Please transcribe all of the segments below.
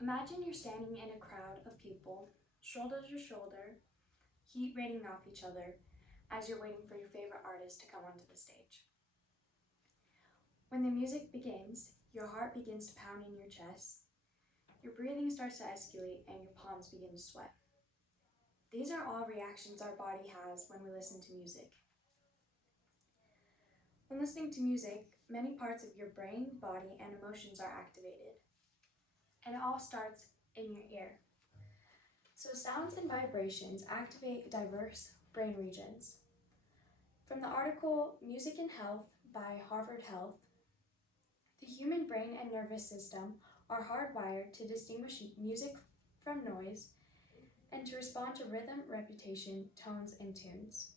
Imagine you're standing in a crowd of people, shoulder to shoulder, heat radiating off each other as you're waiting for your favorite artist to come onto the stage. When the music begins, your heart begins to pound in your chest, your breathing starts to escalate, and your palms begin to sweat. These are all reactions our body has when we listen to music. When listening to music, many parts of your brain, body, and emotions are activated. And it all starts in your ear. So sounds and vibrations activate diverse brain regions. From the article Music and Health by Harvard Health, the human brain and nervous system are hardwired to distinguish music from noise and to respond to rhythm, repetition, tones, and tunes.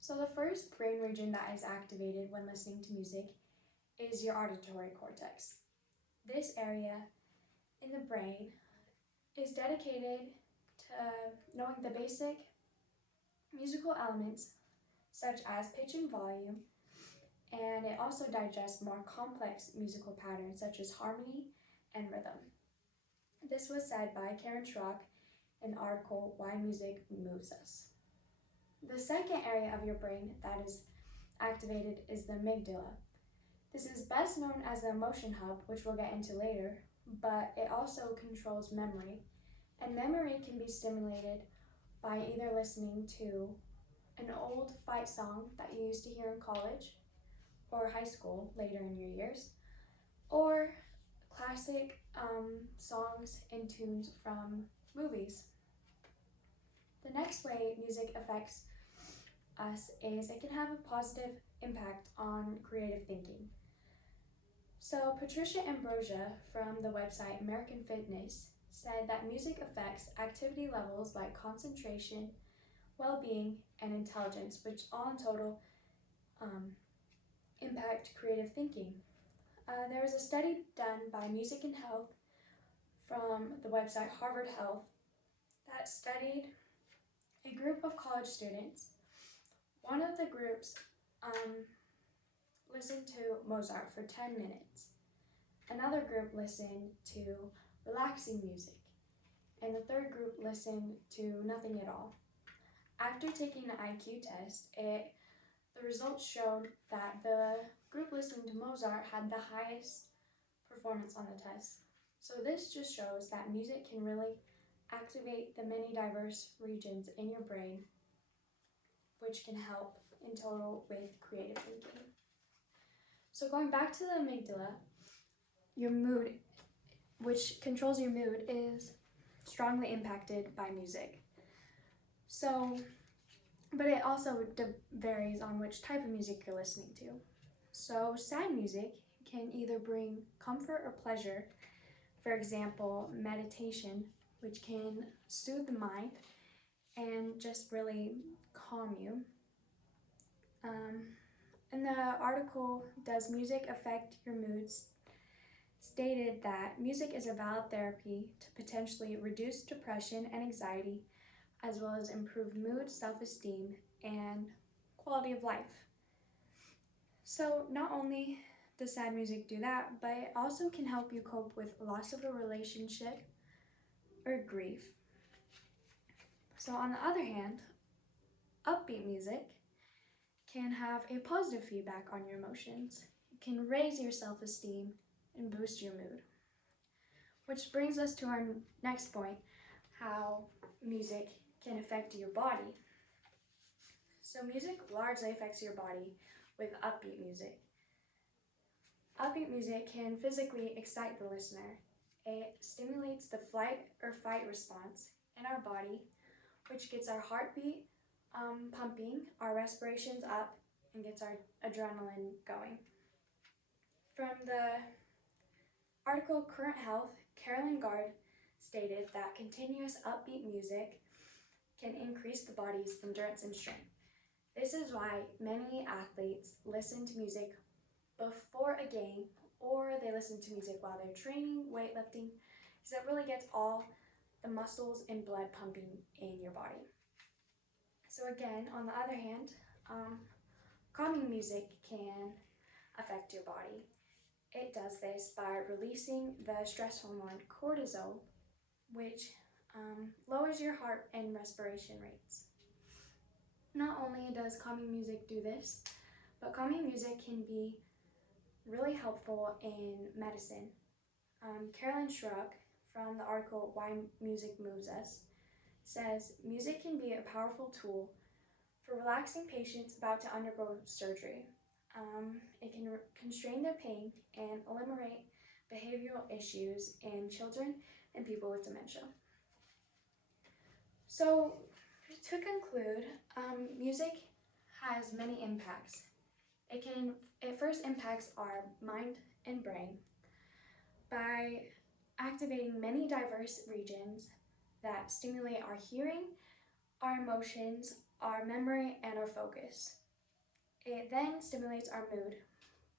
So the first brain region that is activated when listening to music is your auditory cortex. This area in the brain is dedicated to knowing the basic musical elements such as pitch and volume, and it also digests more complex musical patterns such as harmony and rhythm. This was said by Karen Schrock in the article Why Music Moves Us. The second area of your brain that is activated is the amygdala. This is best known as the emotion hub, which we'll get into later, but it also controls memory. And memory can be stimulated by either listening to an old fight song that you used to hear in college or high school later in your years, or classic songs and tunes from movies. The next way music affects us is it can have a positive impact on creative thinking. So Patricia Ambrosia from the website American Fitness said that music affects activity levels like concentration, well-being, and intelligence, which all in total impact creative thinking. There was a study done by Music and Health from the website Harvard Health that studied a group of college students. One of the groups listened to Mozart for 10 minutes. Another group listened to relaxing music. And the third group listened to nothing at all. After taking an IQ test, the results showed that the group listening to Mozart had the highest performance on the test. So this just shows that music can really activate the many diverse regions in your brain, which can help in total with creative thinking. So going back to the amygdala, your mood, which controls your mood, is strongly impacted by music. But it also varies on which type of music you're listening to. So sad music can either bring comfort or pleasure. For example, meditation, which can soothe the mind and just really calm you. In the article, Does Music Affect Your Moods?, stated that music is a valid therapy to potentially reduce depression and anxiety, as well as improve mood, self-esteem, and quality of life. So not only does sad music do that, but it also can help you cope with loss of a relationship or grief. So on the other hand, upbeat music can have a positive feedback on your emotions. It can raise your self-esteem and boost your mood. Which brings us to our next point, how music can affect your body. So music largely affects your body with upbeat music. Upbeat music can physically excite the listener. It stimulates the flight or fight response in our body, which gets our heartbeat pumping, our respirations up, and gets our adrenaline going. From the article Current Health, Carolyn Gard stated that continuous upbeat music can increase the body's endurance and strength. This is why many athletes listen to music before a game, or they listen to music while they're training, weightlifting, because it really gets all the muscles and blood pumping in your body. So again, on the other hand, calming music can affect your body. It does this by releasing the stress hormone cortisol, which lowers your heart and respiration rates. Not only does calming music do this, but calming music can be really helpful in medicine. Carolyn Schrock, from the article Why Music Moves Us, says music can be a powerful tool for relaxing patients about to undergo surgery. It can constrain their pain and eliminate behavioral issues in children and people with dementia. So, to conclude, music has many impacts. It first impacts our mind and brain by activating many diverse regions that stimulate our hearing, our emotions, our memory, and our focus. It then stimulates our mood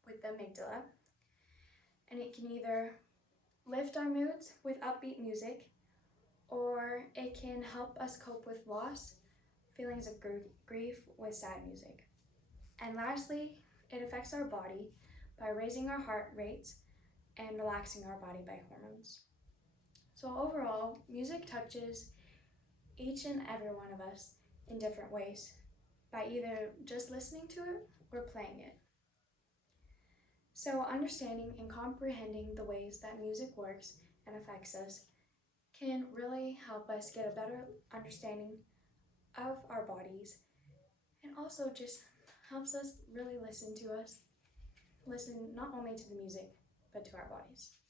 with the amygdala, and it can either lift our moods with upbeat music, or it can help us cope with loss, feelings of grief with sad music. And lastly, it affects our body by raising our heart rates and relaxing our body by hormones. So overall, music touches each and every one of us in different ways by either just listening to it or playing it. So understanding and comprehending the ways that music works and affects us can really help us get a better understanding of our bodies, and also just helps us really listen not only to the music, but to our bodies.